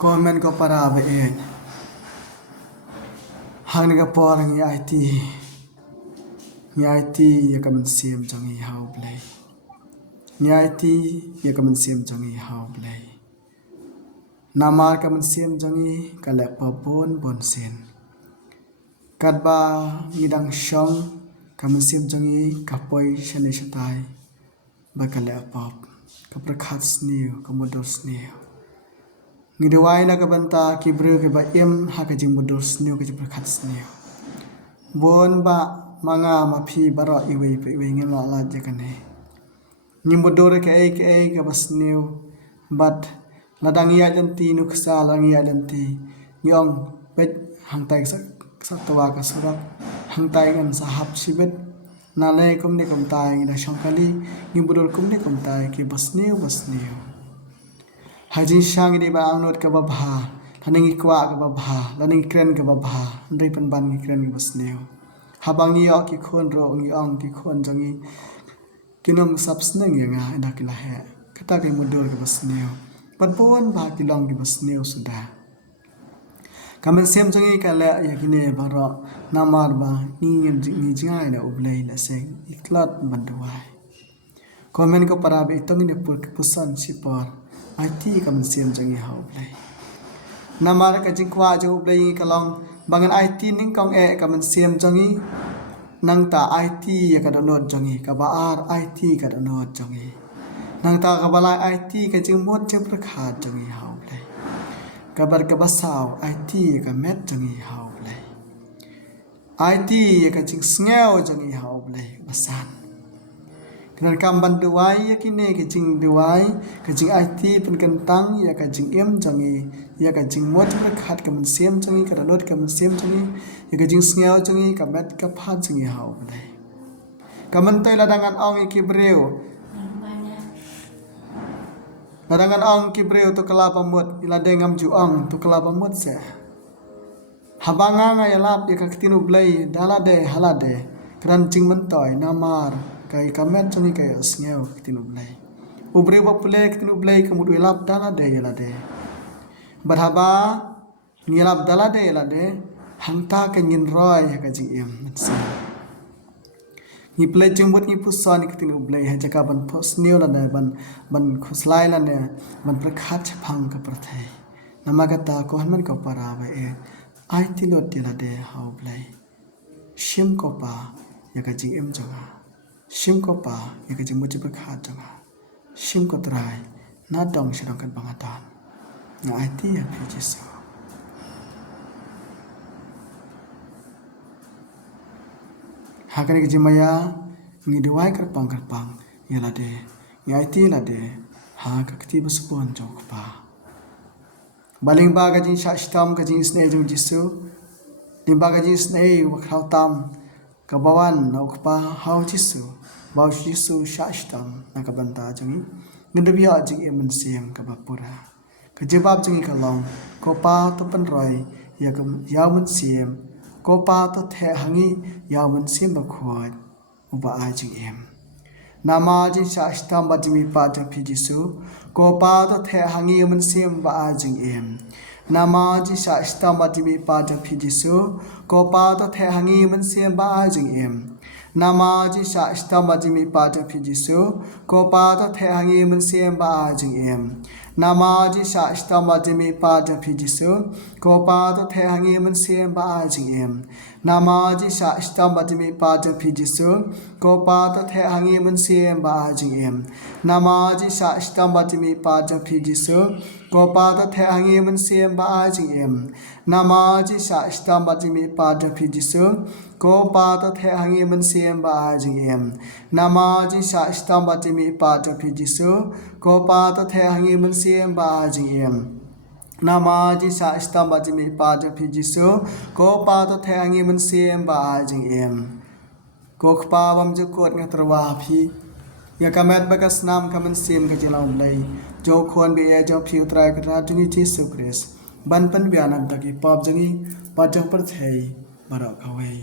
Komen ko para ba hang nga por ngi IT ya kaman sim jangi how play ngi IT ya kaman sim jangi how play namar kaman sim jangi kala papon bon sen kadba ngidang shong kaman sim jangi kapoi shane shatai bakala pop kaprakhat snew kamodor snew ngidawai na kabanta kibru ke ba em ha ka jing modor snew ke prakhat snew bon ba manga mapi baro iwe ngi la jakane ni modor ke ka ba snew but ladang ya janti nu ksa langi ya janti yong pet hang tai sak tawa ka surat hang tai gan sahab sibet nale kum ne kum tai da shongkali ni modor kum ne kum tai ke basnew hajin shang di ba angnot ka ba bha haningi kwa ka ba bha laning kren ka ba bha ndri pan ban ngi kren ngi basnew habangi yo ki khon ro ngi ong ki khon jangi kinong sapsneng yanga enda kila he kata ke modor ka basnew pat bon ba ki long ki basnew suda kamen sem jangi kala yakine baro namar ba ni jingai na ublai la seng iklat bandwai komen ko para be tong ne pur pusan sipor IT kamen sem jangi how play namar ka jingkwa jo play kalong bangan IT ning kong kamen sem jangi nang ta IT ya ka download jangi ka ba IT ka download jangi nang ta ka bala IT ka jing mod je prakhat jangi how play kabar ka basaw IT ka met jangi how play IT ka jing sngew jangi how play basan kan kam banduai yakine ke jing duai ke jing IT pun kentang ya ka jing em jangi ya ka jing mod prakhat ka man sem jangi ka download ka man sem jangi ya ka jing sngew jangi ka met ka phat jangi how play kaman tai ladangan ong ikibreu ladangan ong kibreu to kala pamut ilade ngam ju ong to kala pamut se habanga nga yalap ya kaktinu blai dalade halade kran jing mantoy namar kai kamet jangi kai sngew kaktinu blai ubreu ba pule kaktinu blai kamud yalap dalade yalade barhaba ngilap dalade yalade hangta ka ngin roy ka jing em se ni play jembut ni pusan kaktinu blai ha jaka ban posnew la ne ban khuslai la ne ban prakhat phang ka prathai namagata ko hanman ko para ba IT lot tila de how play shim ko pa ya ka jing em janga shim ko pa ya ka jing mo prakhat janga shim ko trai na dong shirang kan bangatan na IT ya pjiso hakane jimaya ngi dewai karpang yala de ngi IT la de ha kakti basupon jok pa baling ba ga jin sha stam ga jin sne jong jisu limba ga jin sne wakhau tam ka bawan nok pa hau jisu baw jisu sha stam na ka banta jong ngi jing emen sem ka bapura ka jebab jing ka long ko pa to pan roi ya ka yamun sem ko pa to the hangi yamun sem ba khot uba a jing em nama jin sha stam ba jimi pa jang phi jisu ko pa to the hangi yamun sem ba a jing em nama ji sha stam ba jimi pa jang phi jisu ko pa to the hangi yamun sem ba a jing em nama ji sha stam ba jimi pa jang phi jisu ko pa to the hangi yamun sem ba a jing em nama ji sha stam ba jimi pa jang phi jisu ko pa to the hangi yamun sem ba a jing em nama ji sha stam ba jimi pa jang phi jisu ko pa to the hangi yamun sem ba a jing em nama ji sha stam ba jimi pa jang phi jisu ko pa to the hangi yamun sem ba a jing em nama ji sha stam ba jimi pa jang phi jisu ko pa to the hangi yamun sem ba a jing em nama ji sha stam ba jimi pa jang phi jisu ko pa to the hangi yamun sem ba a jing em nama ji sha stam ba jimi pa jang phi jisu ko pa to the hangi yamun sem ba a jing em ko khpa bam ju kot ngatrawa phi ya kamet bagas nam kamen sem ka jilaw blai jo khon be jo phiu trai ka ra tungi jisu kris ban pan bianam taki pap jangi pa jang par thei bara khawai